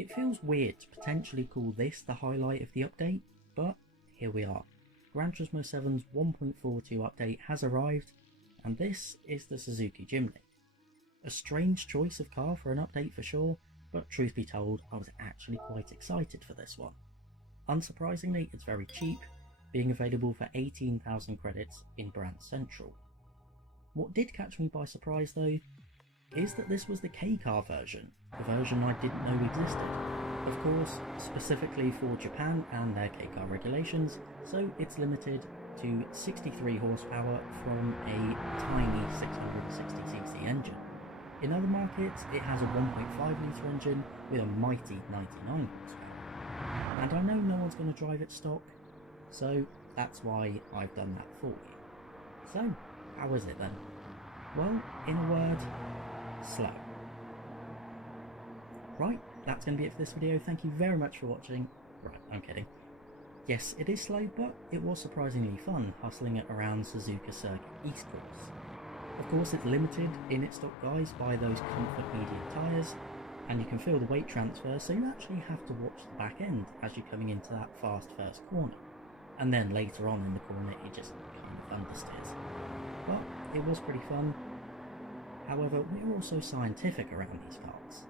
It feels weird to potentially call this the highlight of the update, but here we are. Gran Turismo 7's 1.42 update has arrived, and this is the Suzuki Jimny. A strange choice of car for an update for sure, but truth be told, I was actually quite excited for this one. Unsurprisingly, it's very cheap, being available for 18,000 credits in Brand Central. What did catch me by surprise though, is that this was the K-Car version, the version I didn't know existed. Of course, specifically for Japan and their K-Car regulations, so it's limited to 63 horsepower from a tiny 660cc engine. In other markets, it has a 1.5 litre engine with a mighty 99 horsepower. And I know no one's going to drive it stock, so that's why I've done that for you. So, how is it then? Well, in a word, slow. Right, that's going to be it for this video. Thank you very much for watching. Right, I'm kidding. Yes, it is slow, but it was surprisingly fun hustling it around Suzuka Circuit East Course. Of course, it's limited in its stock guise by those comfort medium tyres, and you can feel the weight transfer, so you actually have to watch the back end as you're coming into that fast first corner. And then later on in the corner, it just kind of understeers. But it was pretty fun. However, we're also scientific around these cars.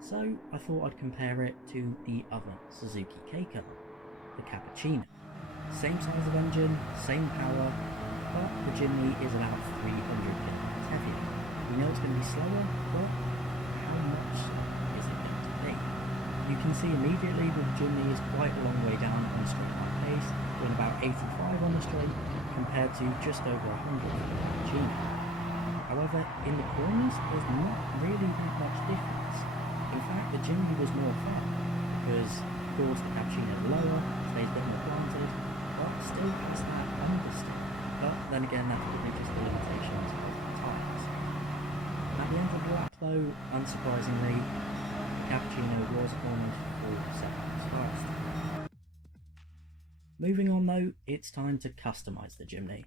So I thought I'd compare it to the other Suzuki K-Car, the Cappuccino. Same size of engine, same power, but the Jimny is about 300 kilograms heavier. We know it's going to be slower, but how much is it going to be? You can see immediately the Jimny is quite a long way down on a straight line pace, with about 85 on the straight, compared to just over 100 for the Cappuccino. However, in the corners, there's not really that much difference. In fact, the Jimny was more fun, because of course the Cappuccino is lower, stays a bit more planted, but still has that understeer. But then again, that's probably just the limitations of the tyres. At the end of the lap though, unsurprisingly, the Cappuccino was almost 4 seconds faster. Moving on though, it's time to customise the Jimny.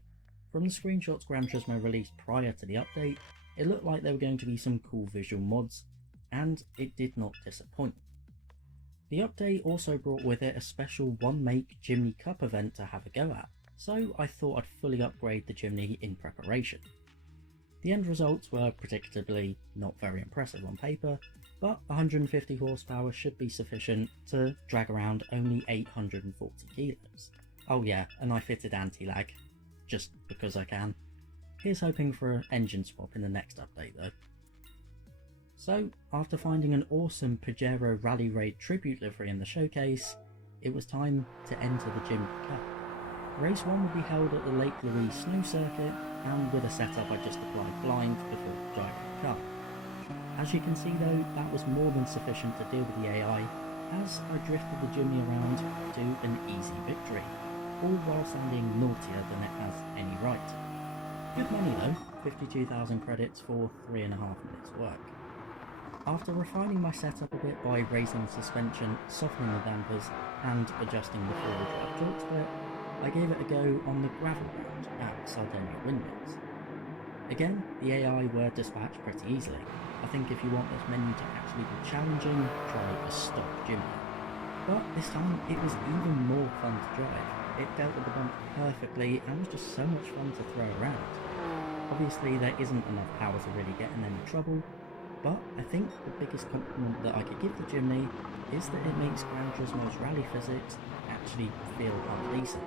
From the screenshots Gran Turismo released prior to the update, it looked like there were going to be some cool visual mods, and it did not disappoint. The update also brought with it a special one-make Jimny Cup event to have a go at, so I thought I'd fully upgrade the Jimny in preparation. The end results were predictably not very impressive on paper, but 150 horsepower should be sufficient to drag around only 840 kilos. Oh yeah, and I fitted anti-lag, just because I can. Here's hoping for an engine swap in the next update though. So, after finding an awesome Pajero Rally Raid tribute livery in the showcase, it was time to enter the Jimny Cup. Race 1 will be held at the Lake Louise Snow Circuit, and with a setup I just applied blind before driving the car. As you can see though, that was more than sufficient to deal with the AI, as I drifted the Jimny around to an easy victory, all while sounding naughtier than it has any right. Good money though, 52,000 credits for 3.5 minutes work. After refining my setup a bit by raising the suspension, softening the dampers, and adjusting the forward drive torque split, I gave it a go on the gravel round at Sardinia Windmills. Again, the AI were dispatched pretty easily. I think if you want this menu to actually be challenging, try a stock Jimny. But this time, it was even more fun to drive. It dealt with the bump perfectly and was just so much fun to throw around. Obviously, there isn't enough power to really get in any trouble, but I think the biggest compliment that I could give the Jimny is that it makes Gran Turismo's rally physics actually feel half decent.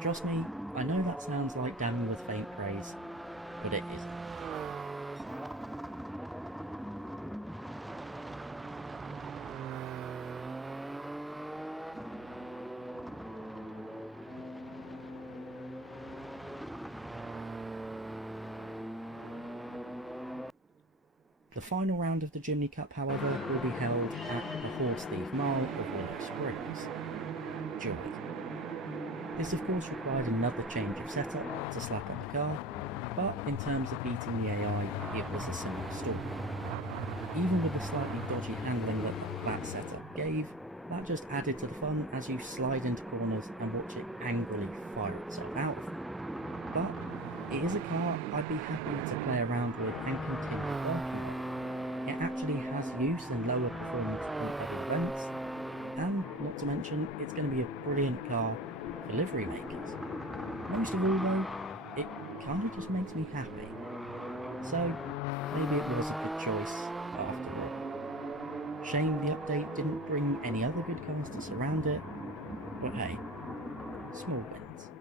Trust me, I know that sounds like damning with faint praise, but it isn't. The final round of the Jimny Cup, however, will be held at the Horse Thief Mile of Willow Springs. Joy. This of course required another change of setup to slap on the car, but in terms of beating the AI, it was a similar story. Even with the slightly dodgy handling that that setup gave, that just added to the fun as you slide into corners and watch it angrily fire itself out. But it is a car I'd be happy to play around with and continue working with. It actually has use in lower performance competitive events, and not to mention, it's going to be a brilliant car for livery makers. Most of all though, it kind of just makes me happy. So maybe it was a good choice after all. Shame the update didn't bring any other good cars to surround it, but hey, small wins.